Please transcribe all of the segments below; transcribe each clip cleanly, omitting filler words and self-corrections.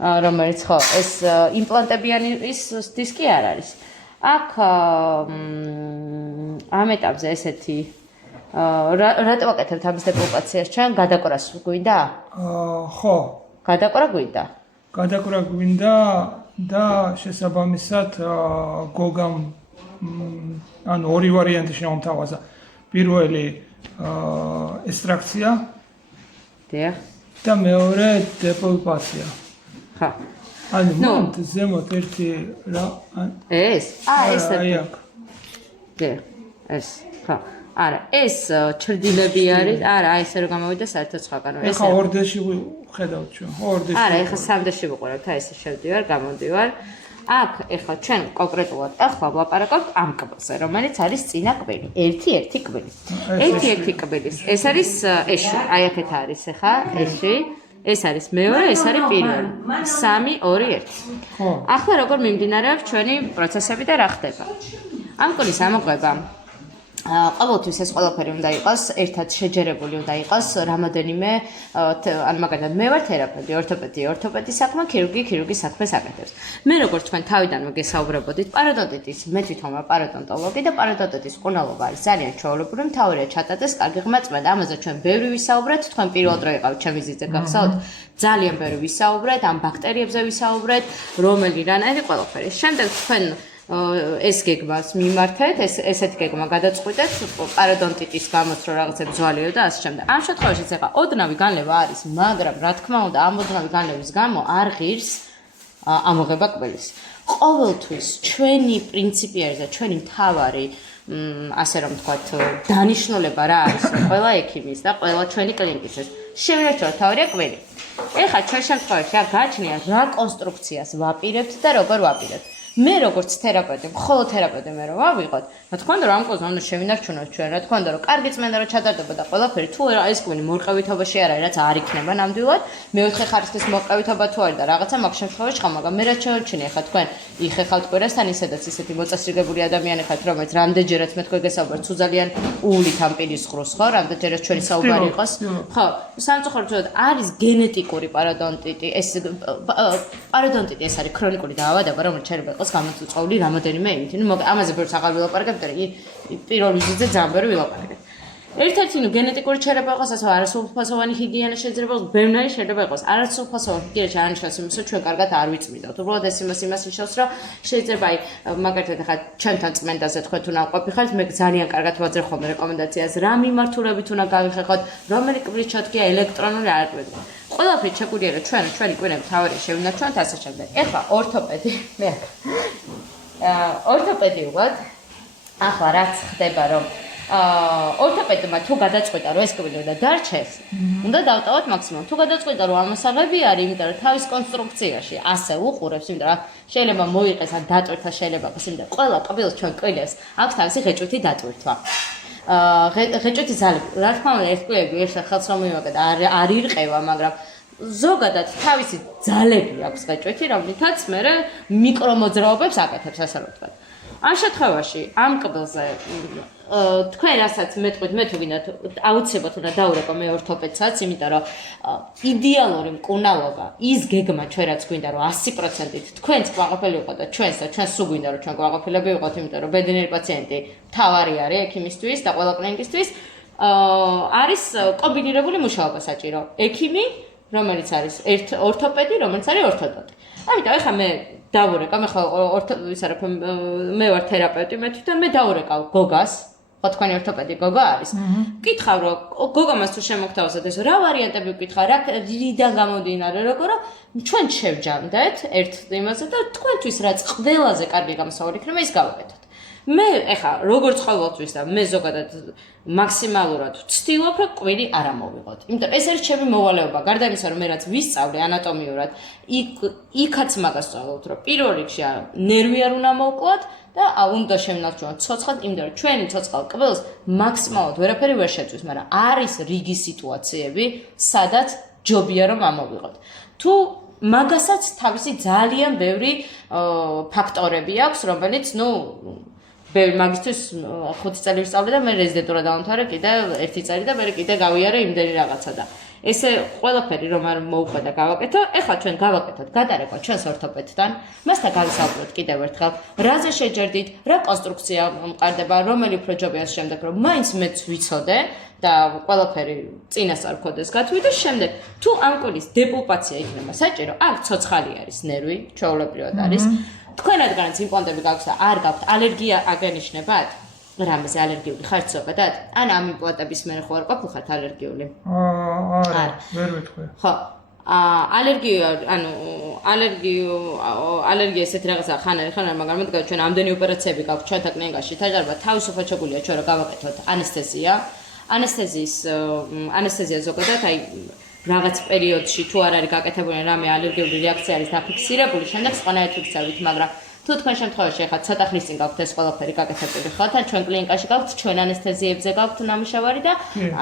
რომელიც ხო ეს იმპლანტებიანი ის დისკი არ არის. აქ ამ ეტაპზე ესეთი რატო ვაკეთებთ ამის დეპულპაციას ჩვენ გადაკვრას გვინდა? ხო. გადაკვრა გვინდა? გადაკვრა გვინდა და შესაბამისად გოგამ ანუ ორი ვარიანტი შემოთავაზა. პირველი ესტრაქცია და მეორე დეპულპაცია. ხა. ანუ მომთ ზემოთ ერთი რა ეს ეს ეს ხა არა ეს ჩრდილები არის არა ესე რომ გამოვიდა საერთოდ სხვა კანონი ეს ხა ორდეში ვხედავთ ჩვენ ორდეში არა ეხლა სამდეში ვიყურებთ აი ესე შევდივარ გამოდივარ აქ ეხლა ჩვენ კონკრეტულად ახლა ვლაპარაკობთ ამ კბილზე რომელიც არის წინა კბილი ერთი კბილი ერთი კბილის ეს არის ეში აი აქეთ არის ეხლა ეში ეს არის მეორე, ეს არის პირველი. 3, 2, 1. ხო. ახლა როგორ მიმდინარეობს ჩვენი პროცესები და რა ხდება? ამ კულის ამოყვება ყოველთვის ეს ყველაფერი უნდა იყოს ერთად შეჯერებული უნდა იყოს რამოდენიმე ანუ მაგალითად მე ვარ თერაპევტი, ორთოპედი საქმე, ქირურგი საქმეს აკეთებს. მე როგორც თქვენ თავიდანვე გესაუბრებოდით პაროდონტიტის, მე თვითონ ვარ პაროდონტოლოგი და პაროდონტიტის კუნალობა არის ძალიან ჩვეულებრივი, მთავარია ჩატარდეს კარგი ღმერთმა და ამაზე ჩვენ ბევრი ვისაუბრეთ, თქვენ პირველ დრო იყავით ჩემი ვიზიტზე გახსოვთ, ძალიან ბევრი ვისაუბრეთ, ამ ბაქტერიებზე ვისაუბრეთ, რომელი რანაირი ყველაფერი. შემდეგ თქვენ ეს გეგმას მიმართეთ, ესეთი გეგმა გადაწყვიტეთ, პაროდონტიტის გამოც რო რაღაცები ზვალიო და ასე შემდეგ. ამ შემთხვევაში ეხლა ოდნავი განლევა არის, მაგრამ რა თქმა უნდა, ამ ოდნავი განლევის გამო არ ღირს ამოღება კბილის. ყოველთვის ჩვენი პრინციპი არის და ჩვენი მთავარი ასე რომ ვთქვათ, დანიშნულება რა არის ყველა ექიმის და ყველა ჩვენი კლინიკისთვის. შევინარჩუნოთ თავია კბილი. ეხლა ჩვენ შემთხვევაში აქ გააჩნია რა კონსტრუქციას ვაპირებთ და როგორ ვაპირებთ. მე როგორც თერაპევტი, მხოლოდ თერაპევტი მე რომ ავიღოთ, რა თქმა უნდა, ამ კოზს უნდა შევინარჩუნოთ ჩვენ, რა თქმა უნდა, რომ კარგი წმენდა რომ ჩატარდება და ყველაფერი, თუ ეს კბილი მორყევითობაში არ არის, რაც არ იქნება ნამდვილად, მეოთხე ხარისხის მორყევითობა თუ არის და რაღაცა მაგ შემთხვევაში ხომ, მაგრამ მე რა შევჩინე ხა თქვენ იხეხავთ კვირასთან ისედაც ისეთი მოწესრიგებული ადამიანი ხართ, რომელიც რამდენჯერაც მე თქვენ გესაუბრეთ, თუ ძალიან უულით ამ პირის ხროს, ხო, რამდენჯერაც ჩვენი საუბარი იყოს. ხო, სამწუხაროდ არის გენეტიკური პაროდონტიტი, ეს პაროდონტიტი ეს არის ქრონიკული დაავადება, რომელიც შეიძლება იყოს გამოწვეული რამოდენიმე იმით. ნუ ამაზე ბევრს აღარ ვილაპარაკებ, პირველ ვიზიტზე ძალიან ბევრი ვილაპარაკებ. ერთ-ერთი გენეტიკური შეიძლება იყოს, ასე არასრულფასოვანი ჰიგიენა შეიძლება იყოს, ბევრი შეიძლება იყოს. არასრულფასოვანი ჰიგიენა არნიშნავს იმას, რომ ჩვენ კარგად არ ვიწმიდოთ. უბრალოდ ეს იმას ნიშნავს, რომ შეიძლება აი მაგალითად ახლა ჩვენთან წმენდაზე თქვენ თუ ნაყოფი ხართ, მე ძალიან კარგად ვაძლევ ხოლმე რეკომენდაციას, რა მიმართულებით უნდა გავიხეხოთ, რომელი კბილის ჩათქია ელექტრონული არკვევით. ყველაფერი ჩაგვიდიოდა ჩვენი კვირები თავი შევინარჩუნოთ ასე შემდეგ. ეხლა ორთოპედი მე ორთოპედიულად ახლა რაც ხდება რომ ორთოპედმა თუ გადაწყვიტა რომ ეს კბილი უნდა დარჩეს, უნდა დავტოვოთ მაქსიმუმ. თუ გადაწყვიტა რომ ამასაღები არის, იმიტომ რომ თავის კონსტრუქციაში ასე უყურებს, იმიტომ რომ შეიძლება მოიყეს ან დატვირთვა შეიძლება იყოს, იმიტომ რომ ყველა კბილს ჩვენ კბილს აქვს თავისი ღეჭვითი დატვირთვა. ღეჭვითი ძალები, რა თქმა უნდა, ეს კბილები ერთ ხელს რომ მივაკეთ, არ ირყევა, მაგრამ ზოგადად თავისი ძალები აქვს ღეჭვითი, რომლითაც მე მიკრომოძრაობებს აკეთებს, ასე რომ ვთქვათ. ამ შემთხვევაში ამ კბილზე თქვენ რასაც მეტყვით, მე თუ გინდათ აუცილებლად უნდა დაურეკო მე ორთოპედსაც, იმიტომ რომ იდეალური მკურნალობა, ის გეგმა ჩვენ რაც გვინდა რომ 100%-ით თქვენც კმაყოფილი ვიყოთ და ჩვენს სულ გვინდა რომ ჩვენ კმაყოფილები ვიყოთ, იმიტომ რომ ბედნიერი პაციენტი თავარი არის ექიმისთვის და ყველა კლინიკისთვის არის კომბინირებული მუშაობა საჭირო. ექიმი, რომელიც არის ორთოპედი, რომელიც არის ორთოდონტი. ამიტომ ეხლა მე დავურეკავ, მე ხო მე ვარ თერაპევტი, მე თვითონ მე დავურეკავ გოგას, ხო თქვენი ორთოპედი გოგა არის. ვკითხავ რომ გოგამას თუ შემოგთავაზოთ ეს რა ვარიანტები ვკითხა, რა რიდან გამომდინარე, როგორ ჩვენ შევჯამდეთ ერთ იმაზე და თქვენთვის რაც ყველაზე კარგი გამოსავალი იქნება ის გავაკეთოთ. მე ეხლა როგორც ყოველთვის და მე ზოგადად მაქსიმალურად ვცდილობ რომ კვილი არ ამოვიღოთ. იმიტომ ეს არის ჩემი მოვალეობა. გარდა იმისა რომ მე რაც ვისწავლე ანატომიურად, იქაც მაგას ვსწავლობთ რომ პირველ რიგში ნერვი არ უნდა მოვკლოთ და უნდა შევინარჩუნოთ ცოცხალ, იმიტომ რომ ჩვენი ცოცხალ კბილს მაქსიმალურად ვერაფერი ვერ შეწვის, მაგრამ არის რიგი სიტუაციები, სადაც ჯობია რომ ამოვიღოთ. თუ მაგასაც თავისი ძალიან ბევრი ფაქტორები აქვს, რომელიც ბევრი მაგისტრის 5 წელი ვისწავლე და მე რეზიდენტურა დავამთავრე კიდე 1 წელი და მე კიდე გავიარე იმდენი რაღაცა და ესე ყველაფერი რომ არ მოუყვე და გავაკეთო, ეხლა ჩვენ გავაკეთოთ გადარეკვა ჩვენს ორთოპედთან, მასთან გავისაუბროთ კიდევ ერთხელ, რაზე შეჯერდით, რა კონსტრუქცია მყარდება, რომელი უფრო ჯობია შემდეგ რომ მაინც მეც ვიცოდე და ყველაფერი წინასწარ მქონდეს გათვლით და შემდეგ თუ ამ კვირის დეპულპაცია იქნება საჭირო, აქ ცოცხალი არის ნერვი, ჩვეულებრივად არის. თქვენ რადგანაც იმპლანტები გაქვთ და არ გაქვთ ალერგია აგენიშნებათ? რამეზე ალერგიული ხართ ზოგადად? ან ამ იმპლანტების მერე ხო არ ყოფილხართ ალერგიული? არა, ვერ ვეთქვი. ხო. ალერგია ესეთ რაღაცა ხან მაგრამ მოდგა ჩვენ ამდენი ოპერაციები გაქვთ ჩვენთან კლინიკაში, თაჯარბა თავისუფლად შეგვიძლია ჩვენ რა გავაკეთოთ ანესთეზია. ანესთეზია ზოგადად აი რაღაც პერიოდში თუ არ არის გაკეთებული რამე ალერგიული რეაქცია არის დაფიქსირებული, შემდეგ სხვანაირად ფიქსირებით, მაგრამ თუ თქვენ შემთხვევაში ახლა ცოტა ხნის წინ გაქვთ ეს ყველაფერი გაკეთებული ხართ, ან ჩვენ კლინიკაში გაქვთ, ჩვენ ანესთეზიებზე გაქვთ ნამუშევარი და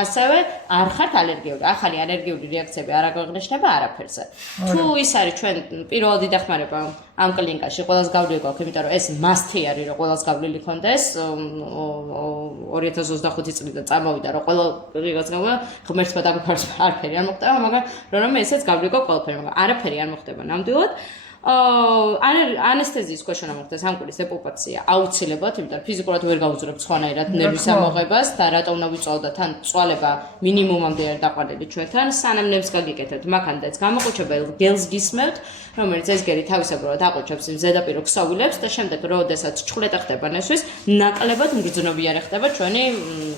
ასევე არ ხართ ალერგიული. ახალი ალერგიული რეაქციები არ აგვეღნიშნება არაფერზე. თუ ის არის ჩვენ პირველადი დახმარება ამ კლინიკაში ყველას გავლილი გვაქვს, იმიტომ რომ ეს მასთი არის, რომ ყველას გავლილი ქონდეს 2025 წლიდან წამოვიდა, რომ ყველა რიგაც გავლა ღმერთმა დაგვიფარს არაფერი არ მოხდება, მაგრამ რომ ესეც გავლილი გვაქვს ყველაფერი, მაგრამ არაფერი არ მოხდება ნამდვილად. ანესთეზიის ქვეშ უნდა მოხდეს ამ კვირის დეპულპაცია აუცილებლად, იმიტომ რომ ფიზიკურად ვერ გაუძლებს სხვანაირად ნერვის ამოღებას და რატო უნდა ვიწვალოთ და თან წვალება მინიმუმამდე არ დაყვანილი ჩვენთან, სანამ ნერვს გაგიკეთებთ, მაქანდაც გამოყუჩებელ გელს გისმევთ, რომელიც ეს გელი თავისებურად აყუჩებს იმ ზედაპირ ქსოვილებს და შემდეგ როდესაც ჩხლეტა ხდება ნესვის, ნაკლებად მგრძნობიარე ხდება ჩვენი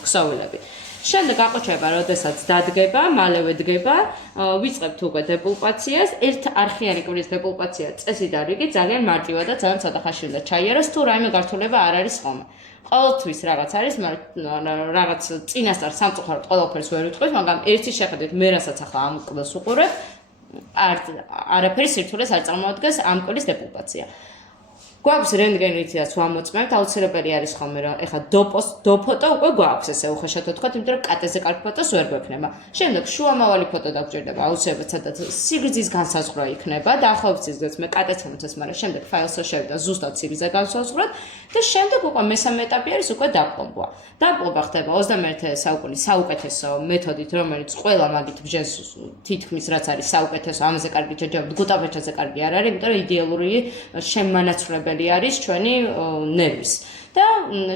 ქსოვილები. შემდეგ აყუჩება, როდესაც დადგება, მალევე დგება, ვიწყებთ უკვე დეპულპაციას. ერთ არხიანი კვირის დეპულპაცია წესით და რიგი ძალიან მარტივად და ძალიან ცოტა ხანში უნდა ჩაიაროს, თუ რაიმე გართულება არ არის ხოლმე. ყოველთვის რაღაც არის, რაღაც წინასწარ სამწუხაროდ ყველაფერს ვერ ვიტყვით, მაგრამ ერთი შეხედვით მე რასაც ახლა ამ კვლევას უყურებ, არაფერი სირთულეს არ წარმოადგენს ამ კვირის დეპულპაცია. გვაქვს რენტგენითაც ვამოწმებთ, აუცილებელი არის ხოლმე რომ ეხლა დოფოტო უკვე გვაქვს ესე უხეშად ვთქვათ, იმიტომ რომ კატეზე კარგ ფოტოს ვერ გვექნება. შემდეგ შუამავალი ფოტო დაგვჭირდება, აუცილებლად სადაც სიგრძის განსაზღვრა იქნება, დაახლოებით სიგრძეც მე კატეც მომწეს, მაგრამ შემდეგ ფაილსო შევიდა ზუსტად სიგრძე განსაზღვრად და შემდეგ უკვე მესამე ეტაპი არის უკვე დაპლომბვა. დაპლომბვა ხდება 21 საუკუნის საუკეთესო მეთოდით, რომელიც ყველა მაგით ბჟენს თითქმის რაც არის საუკეთესო, ამაზე კარგი ჯეჯავთ, გუტაბეჭაზე კარგი არ არის, იმიტომ რომ იდეალური შემანაცვლებელი არის ჩვენი ნერვის და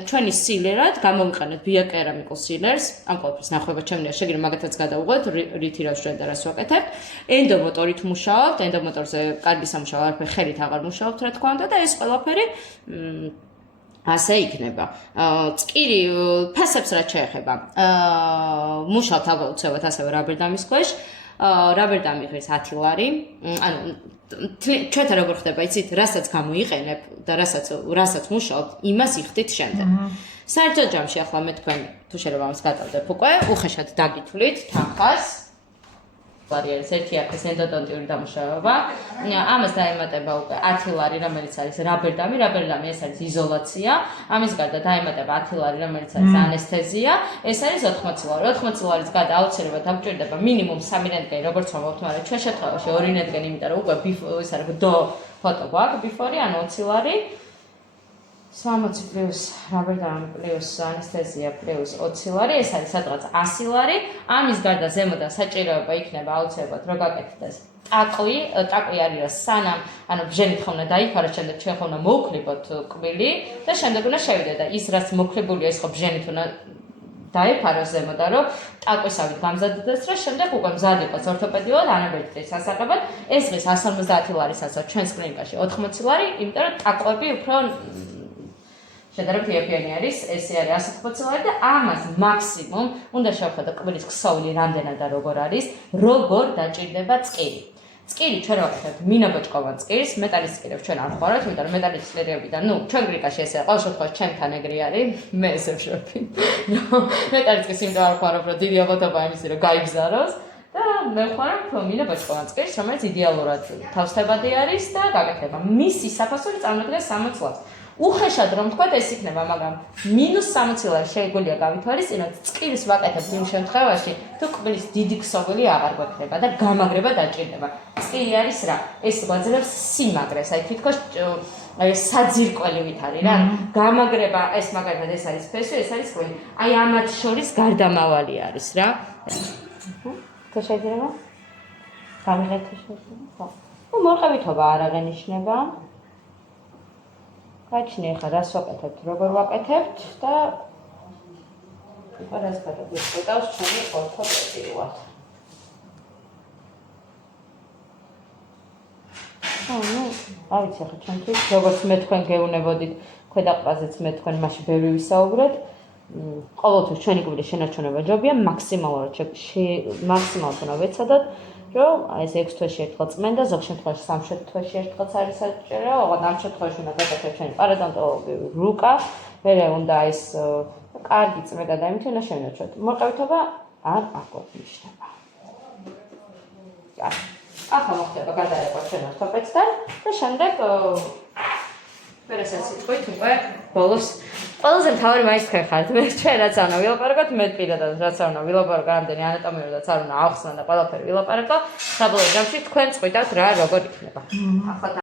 ჩვენი სილერად გამოვიყენეთ ბიოკერამიკულ სილერს, ამ ყველაფერს ნახება ჩემნია, შეგიძლია მაგათაც გადავუღოთ, რითი რა ჩვენ და რას ვაკეთებ. ენდომოტორით მუშაობთ, ენდომოტორზე კარგი სამუშაო არაფერი ხელით აღარ მუშაობთ, რა თქმა უნდა და ეს ყველაფერი ასე იქნება. წკირი ფასებს რაც შეეხება. მუშაობთ აუცილებლად ასევე რაბერდამის ქვეშ. რაბერდამი ღირს 10 ლარი, ანუ ჩვენთან როგორ ხდება, იცით, რასაც გამოიყენებ და რასაც მუშაობ, იმას იხდით შემდეგ. საერთო ჯამში ახლა მე თქვენ თუ შეიძლება ამას გადავდებ უკვე, უხეშად დაგითვლით თანხას. ლარი არის ერთი აქეს ენდოდონტიური დამუშავება. ამას დაემატება უკვე 10 ლარი, რომელიც არის რაბერდამი ეს არის იზოლაცია. ამის გარდა დაემატება 10 ლარი, რომელიც არის ანესთეზია. ეს არის 80 ლარი. 80 ლარის გარდა აუცილებლად დაგჭირდება მინიმუმ 3 რენტგენი, როგორც ვამბობთ, მაგრამ ჩვენ შემთხვევაში 2 რენტგენი, იმიტომ რომ უკვე ის არის დო ფოტო გვაქვს, ბიფორი, ანუ 20 ლარი. 60 პლუს რაბერდამი პლუს ანესთეზია პლუს 20 ლარი, ეს არის სადღაც 100 ლარი. ამის გარდა ზემოდან საჭიროება იქნება აუცილებლად რო გაკეთდეს ტაკვი არის სანამ, ანუ ბჟენით ხომ უნდა დაიფაროს, შემდეგ ჩვენ ხომ უნდა მოვკრიბოთ კვილი და შემდეგ უნდა შევიდეთ და ის რაც მოკლებულია ის ხო ბჟენით უნდა დაიფაროს ზემოდან, რომ ტაკვისავით გამზადდეს და შემდეგ უკვე მზად იყოს ორთოპედიულად ანაბეჭდის სასაღებად. ეს დღეს 150 ლარისაც ჩვენს კლინიკაში 80 ლარი, იმიტომ რომ ტაკვები უფრო შედარებით იაფიანი არის, ესე არის 180 ლარი და ამას მაქსიმუმ უნდა შევხედოთ კვირის ქსოვილი რამდენად და როგორ არის, როგორ დაჭირდება წკირი. წკირი ჩვენ ვაკეთებთ მინაბოჭკოვან წკირს, მეტალის წკირებს ჩვენ არ ხوارებთ, იმიტომ რომ მეტალის წკირებიდან, ჩვენ კლინიკაში ესე ყოველ შემთხვევაში ჩემთან ეგრე არის, მე ესე ვშევი. მეტალის წკირს იმიტომ არ ხوارობ, რომ დიდი ალბათობა იმისი რომ გაიგზავნოს. და მე ვხوارებ მინაბოჭკოვან წკირს, რომელიც იდეალურად თავსდებადი არის და გაკეთება. მისი საფასური წარმოადგენს 60 ლარს. უხეშად რომ თქვა ეს იქნება, მაგრამ -60 ლარი შეგვიძლია გავითვალისწინოთ წკირის ვაკეთებთ იმ შემთხვევაში, თუ კვირის დიდი ქსოვილი აღარ გვექნება და გამაგრება დაჭირდება. წკირი არის რა? ეს გვაძლევს სიმაგრეს, აი თითქოს საძირკველივით არის რა. გამაგრება, ეს მაგალითად ეს არის ფესვი, ეს არის კვილი. აი ამათ შორის გარდამავალი არის რა. თუ შეიძლება? გამიღეთ თუ შეიძლება? ხო. ნუ მორყევითობა არ აღენიშნება. გაჩნია ხა რას ვაკეთებთ, როგორ ვაკეთებთ და რას გადაგვიწყდავს ჩვენი ორთოპედიულად. ну, არ ვიცი ხა ჩემთვის, როგორც მე თქვენ გეუნებოდით, ქვედაყრაზეც მე თქვენ მაშინ ბევრი ვისაუბრეთ. ყოველთვის ჩვენი კვირის შენარჩუნება ჯობია მაქსიმალურად მაქსიმალურად უნდა ვეცადოთ, რომ აი ეს 6 თვეში ერთხელ წმენდა, ზოგ შემთხვევაში 3 თვეში ერთხელაც არის საჭირო, ოღონდ ამ შემთხვევაში უნდა გაკეთოთ ჩვენი პარადონტოლოგიური რუკა, მერე უნდა ეს კარგი წმენდა და იმით უნდა შევინარჩუნოთ. მორყევითობა არ აღგვინიშნება. ახლა მოხდება გადაერგვა ჩვენ ორთოპედთან და შემდეგ ვერასაც იტყვით უკვე ბოლოს ყველაზე მთავარი მაინც თქვენ ხართ. მე ჩვენ რაც არ უნდა ვილაპარაკოთ, მე პირადად რაც არ უნდა ვილაპარაკო, რამდენი ანატომიურადაც არ უნდა ავხსნა და ყველაფერი ვილაპარაკო, საბოლოო ჯამში თქვენ წყვიტავთ რა როგორ იქნება. ახლა